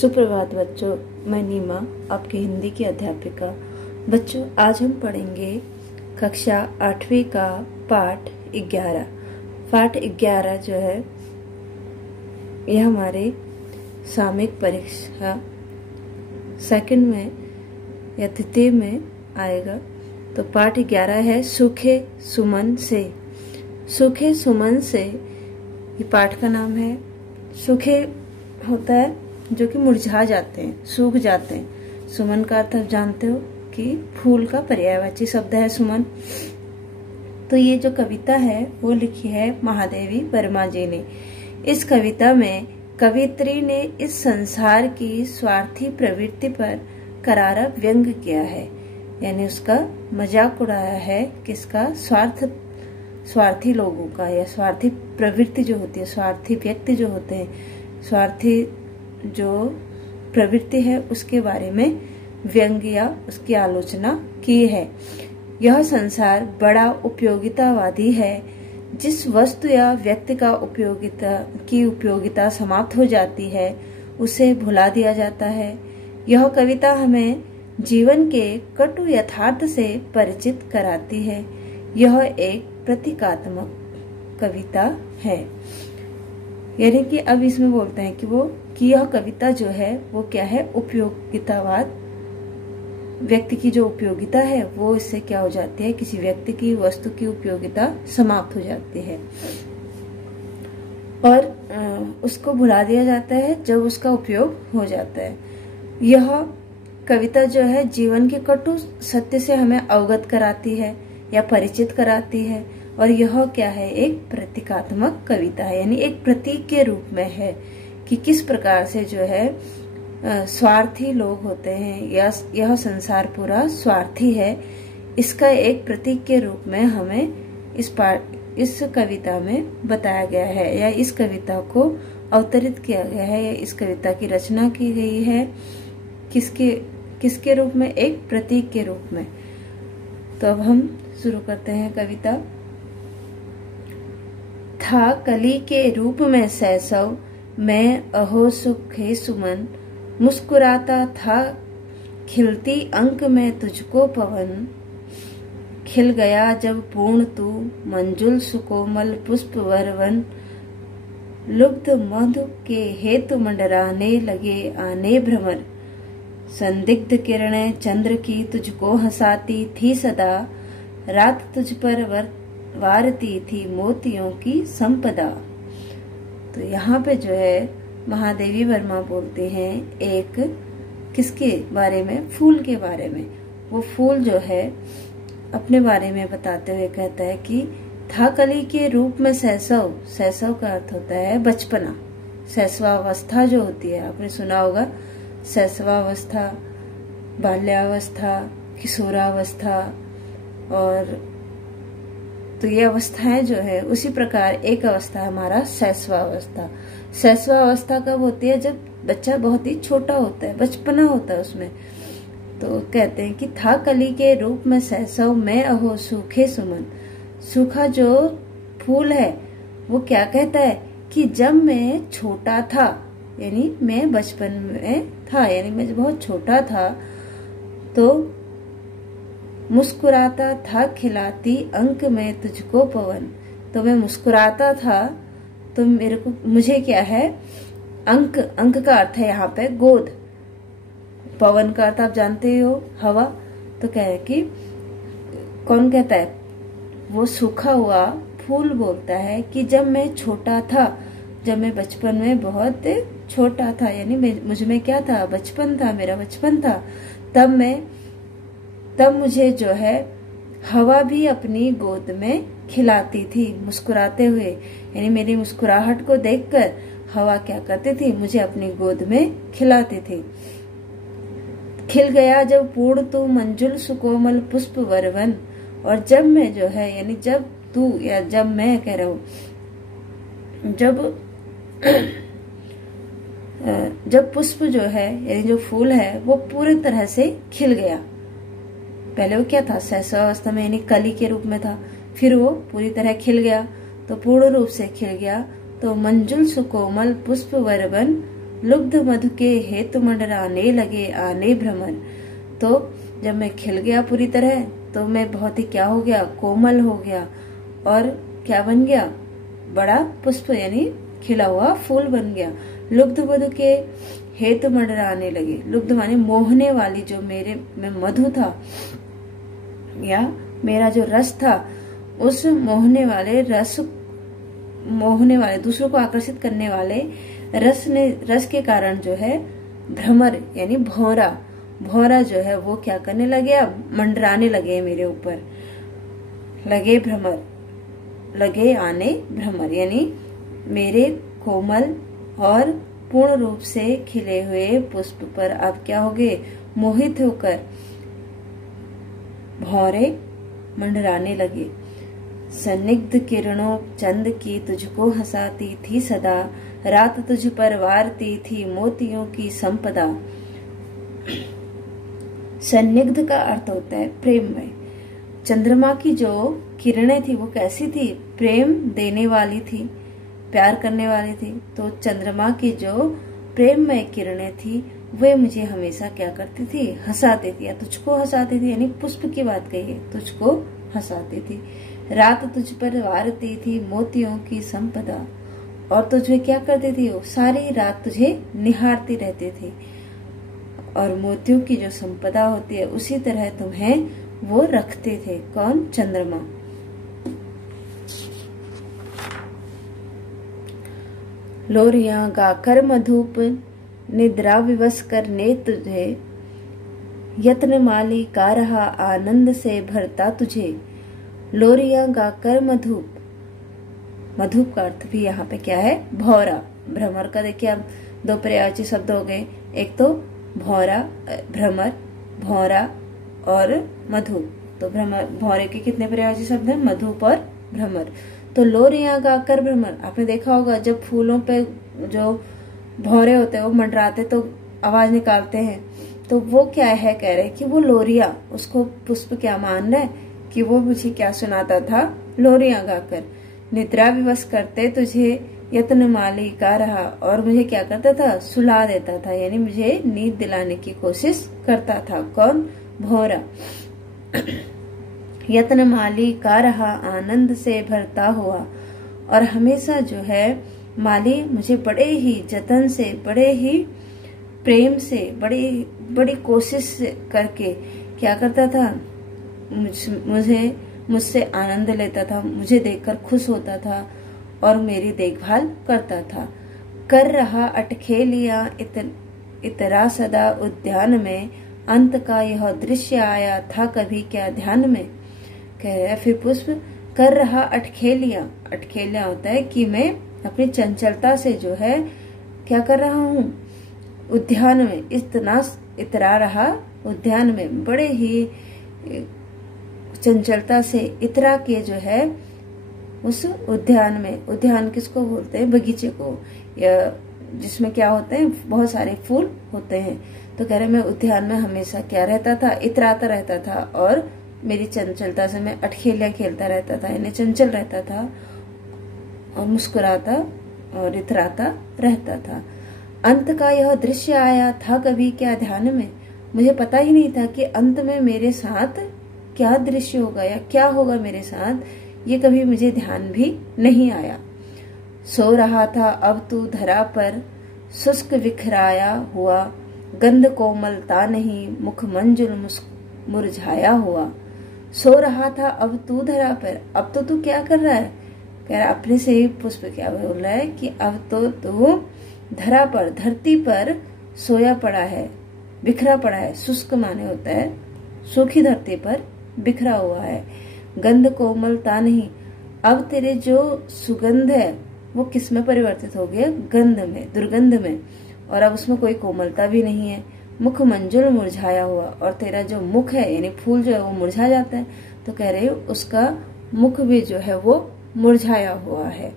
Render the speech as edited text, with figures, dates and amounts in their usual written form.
सुप्रभात बच्चों, मैं नीमा आपकी हिंदी की अध्यापिका। बच्चों, आज हम पढ़ेंगे कक्षा 8वीं का पाठ 11। पाठ 11 जो है यह हमारे सामयिक परीक्षा सेकंड में या तृतीय में आएगा। तो पाठ 11 है सूखे सुमन से। सूखे सुमन से ये पाठ का नाम है। सूखे होता है जो कि मुरझा जाते हैं, सूख जाते हैं। सुमन का अर्थ आप जानते हो कि फूल का पर्यायवाची शब्द है सुमन। तो ये जो कविता है वो लिखी है महादेवी वर्मा जी ने। इस कविता में कवियत्री ने इस संसार की स्वार्थी प्रवृत्ति पर करारा व्यंग किया है, यानी उसका मजाक उड़ाया है। किसका? स्वार्थी लोगों का, या स्वार्थी प्रवृत्ति जो होती है, स्वार्थी व्यक्ति जो होते हैं, स्वार्थी जो प्रवृत्ति है उसके बारे में व्यंग या उसकी आलोचना की है। यह संसार बड़ा उपयोगितावादी है। जिस वस्तु या व्यक्ति का उपयोगिता समाप्त हो जाती है उसे भुला दिया जाता है। यह कविता हमें जीवन के कटु यथार्थ से परिचित कराती है। यह एक प्रतीकात्मक कविता है। यानी कि अब इसमें बोलते हैं कि यह कविता जो है वो क्या है? उपयोगितावाद। व्यक्ति की जो उपयोगिता है वो इससे क्या हो जाती है? किसी व्यक्ति की, वस्तु की उपयोगिता समाप्त हो जाती है और उसको भुला दिया जाता है जब उसका उपयोग हो जाता है। यह कविता जो है जीवन के कटु सत्य से हमें अवगत कराती है या परिचित कराती है। और यह क्या है? एक प्रतीकात्मक कविता है, यानी एक प्रतीक के रूप में है कि किस प्रकार से जो है स्वार्थी लोग होते हैं या यह संसार पूरा स्वार्थी है। इसका एक प्रतीक के रूप में हमें इस कविता में बताया गया है, या इस कविता को अवतरित किया गया है, या इस कविता की रचना की गई है किसके रूप में? एक प्रतीक के रूप में। तो अब हम शुरू करते हैं कविता। था कली के रूप में सैसव, मैं अहो सुखे सुमन, मुस्कुराता था खिलती अंक में तुझको पवन। खिल गया जब पूर्ण तू मंजुल सुकोमल पुष्प वरवन, लुब्ध मधु के हेतु मंडराने लगे आने भ्रमर। संदिग्ध किरणें चंद्र की तुझको हंसाती थी सदा, रात तुझ पर वारती थी मोतियों की संपदा। तो यहाँ पे जो है महादेवी वर्मा बोलते हैं एक किसके बारे में? फूल के बारे में। वो फूल जो है अपने बारे में बताते हुए कहता है कि था कली के रूप में सैसव। सैसव का अर्थ होता है बचपना, शैशवावस्था जो होती है, आपने सुना होगा। शैशवावस्था, बाल्यावस्था, किशोरावस्था, और तो ये अवस्थाएं जो है उसी प्रकार एक अवस्था है हमारा शैशवावस्था। शैशवावस्था कब होती है? जब बच्चा बहुत ही छोटा होता है, बचपना होता है उसमें। तो कहते हैं कि था कली के रूप में सैसव, मैं अहो सूखे सुमन। सूखा जो फूल है वो क्या कहता है कि जब मैं छोटा था, यानी मैं बचपन में था, यानी मैं बहुत छोटा था, तो मुस्कुराता था खिलाती अंक में तुझको पवन। तो मैं मुस्कुराता था तो मुझे क्या है? अंक का अर्थ है यहाँ पे गोद। पवन का अर्थ आप जानते हो, हवा। तो क्या है कि कौन कहता है? वो सूखा हुआ फूल बोलता है कि जब मैं छोटा था, जब मैं बचपन में बहुत छोटा था, यानी मुझ में क्या था? बचपन था, मेरा बचपन था। तब मुझे जो है हवा भी अपनी गोद में खिलाती थी मुस्कुराते हुए, यानी मेरी मुस्कुराहट को देखकर हवा क्या करती थी? मुझे अपनी गोद में खिलाती थी। खिल गया जब पूर्ण तू मंजुल सुकोमल पुष्प वरवन। और जब मैं जो है, यानी जब तू, या जब मैं कह रहा हूँ, जब पुष्प जो है, यानी जो फूल है वो पूरी तरह से खिल गया। पहले वो क्या था? शैशवावस्था में, यानी कली के रूप में था। फिर वो पूरी तरह खिल गया, तो पूर्ण रूप से खिल गया। तो मंजुल सुकोमल पुष्प वरवन लुब्ध मधु के हेतु मंडराने लगे आने भ्रमर। तो जब मैं खिल गया पूरी तरह तो मैं बहुत ही क्या हो गया, कोमल हो गया और क्या बन गया, बड़ा पुष्प यानी खिला हुआ फूल बन गया। लुब्ध मधु के हेतु मंडराने लगे, लुब्ध माने मोहने वाली, जो मेरे में मधु था या मेरा जो रस था, उस मोहने वाले दूसरों को आकर्षित करने वाले रस के कारण जो है भ्रमर यानी भौरा जो है वो क्या करने लगे, मंडराने लगे मेरे ऊपर। लगे भ्रमर, लगे आने भ्रमर यानी मेरे कोमल और पूर्ण रूप से खिले हुए पुष्प पर अब क्या हो गए, मोहित होकर भौरे मंडराने लगे। सन्निग्ध किरणों चंद की तुझको हंसाती थी सदा, रात तुझ पर वारती थी मोतियों की संपदा। सन्निग्ध का अर्थ होता है प्रेममय। चंद्रमा की जो किरणें थी वो कैसी थी, प्रेम देने वाली थी, प्यार करने वाली थी। तो चंद्रमा की जो प्रेममय किरणें थी वे मुझे हमेशा क्या करती थी, हंसाती थी, या तुझको हंसाती थी यानी पुष्प की बात कही है, तुझको हंसाती थी। रात तुझ पर वारती थी मोतियों की संपदा, और तुझे क्या करती थी, वो सारी रात तुझे निहारती रहती थी। और मोतियों की जो संपदा होती है उसी तरह तुम्हें वो रखते थे। कौन, चंद्रमा। लोरियां गाकर मधुप निद्रा विवश करने तुझे, यत्न माली का रहा आनंद से भरता तुझे। लोरियां गाकर मधुप, मधुप का अर्थ भी यहाँ पे क्या है, भौरा। भ्रमर का देखिए अब दो पर्यायवाची शब्द हो गए, एक तो भौरा, भ्रमर, भौरा और मधुप। तो भ्रमर, भौरे के कितने पर्यायवाची शब्द हैं, मधुप और भ्रमर। तो लोरियां गाकर भ्रमर, आपने देखा होगा जब फूलों पे जो भौरे होते हैं वो मंडराते तो आवाज निकालते हैं, तो वो क्या है, कह रहे कि वो लोरिया, उसको पुष्प क्या मान रहे कि वो मुझे क्या सुनाता था, लोरियां गाकर। निद्रा विवश करते तुझे यत्न माली का रहा, और मुझे क्या करता था, सुला देता था, यानी मुझे नींद दिलाने की कोशिश करता था। कौन, भौरा। यत्न माली का रहा आनंद से भरता हुआ, और हमेशा जो है माली मुझे बड़े ही जतन से, बड़े ही प्रेम से, बड़ी कोशिश करके क्या करता था, मुझसे आनंद लेता था, मुझे देखकर खुश होता था और मेरी देखभाल करता था। कर रहा अटखेलियां इतरा सदा उद्यान में, अंत का यह दृश्य आया था कभी क्या ध्यान में। कह रहा है फिर पुष्प, कर रहा अटखेलियां, अटखेलियां होता है कि मैं अपनी चंचलता से जो है क्या कर रहा हूँ, उद्यान में इतरा रहा, उद्यान में बड़े ही चंचलता से इतरा के जो है उस उद्यान में। उद्यान किसको बोलते हैं, बगीचे को, या जिसमें क्या होते हैं, बहुत सारे फूल होते हैं। तो कह रहे मैं उद्यान में हमेशा क्या रहता था, इतराता रहता था, और मेरी चंचलता से मैं अटखेलियां खेलता रहता था, यानी चंचल रहता था और मुस्कुराता और इतराता रहता था। अंत का यह दृश्य आया था कभी क्या ध्यान में, मुझे पता ही नहीं था कि अंत में मेरे साथ क्या दृश्य होगा या क्या होगा मेरे साथ, ये कभी मुझे ध्यान भी नहीं आया। सो रहा था अब तू धरा पर, शुष्क विखराया हुआ, गंध कोमलता नहीं, मुख मंजुल मुरझाया हुआ। सो रहा था अब तू धरा पर, अब तो तू क्या कर रहा है, कह रहा अपने से ही पुष्प क्या बोल रहा है कि अब तो तू धरा पर, धरती पर सोया पड़ा है, बिखरा पड़ा है। शुष्क माने होता है सूखी धरती पर बिखरा हुआ है। गंध कोमलता नहीं, अब तेरे जो सुगंध है वो किस में परिवर्तित हो गया, गंध में, दुर्गंध में, और अब उसमें कोई कोमलता भी नहीं है। मुख मंजुल मुरझाया हुआ, और तेरा जो मुख है यानी फूल जो है वो मुरझा जाता है, तो कह रहे उसका मुख भी जो है वो मुरझाया हुआ है।